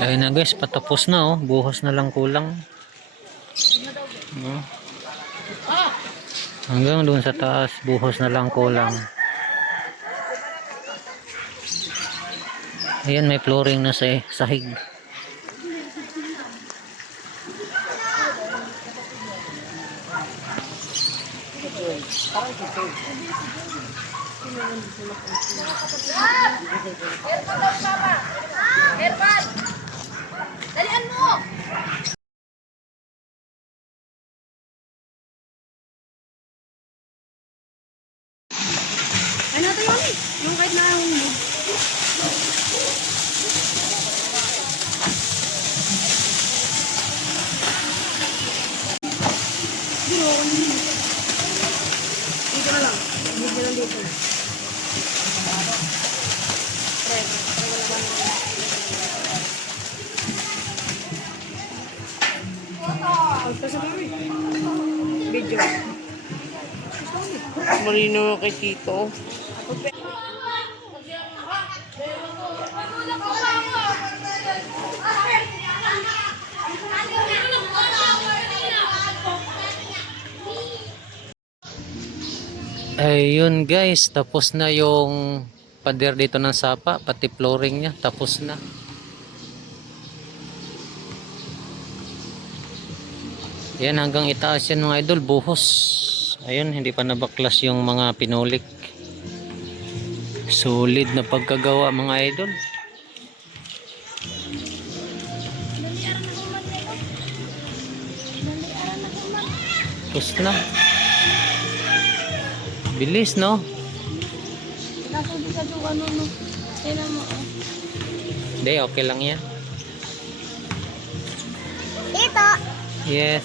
Ayun na guys, patapos na oh. Buhos na lang kulang. No? Hanggang doon sa taas, buhos na lang kulang. Ayan, may flooring na sa sahig. Herbal! Dalian mo! Ano ito yun? Yung kahit na yung... Dito na lang. Dito na lang dito. Video. Marino kay Tito. Ayun guys, tapos na yung pader dito ng sapa, pati flooring niya, tapos na. Yan hanggang itaas yan mga idol, buhos. Ayun, hindi pa nabaklas yung mga pinulik. Solid na pagkagawa mga idol. Tapos na. Bilis no? Nasa di ano no. Kailan mo oh. Hindi, okay lang yan. Dito. Yes.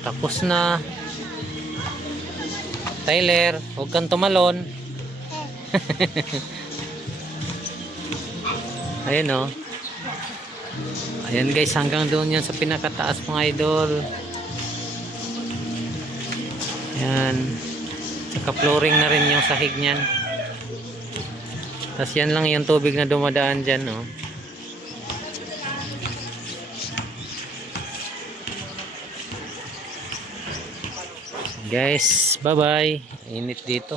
Tapos na. Tyler, huwag kang tumalon. Ayan o. Ayan guys, hanggang doon yan sa pinakataas mga idol. Ayan. Saka flooring na rin yung sahig niyan. Tapos yan lang yung tubig na dumadaan dyan, no? Guys, bye-bye. Init dito.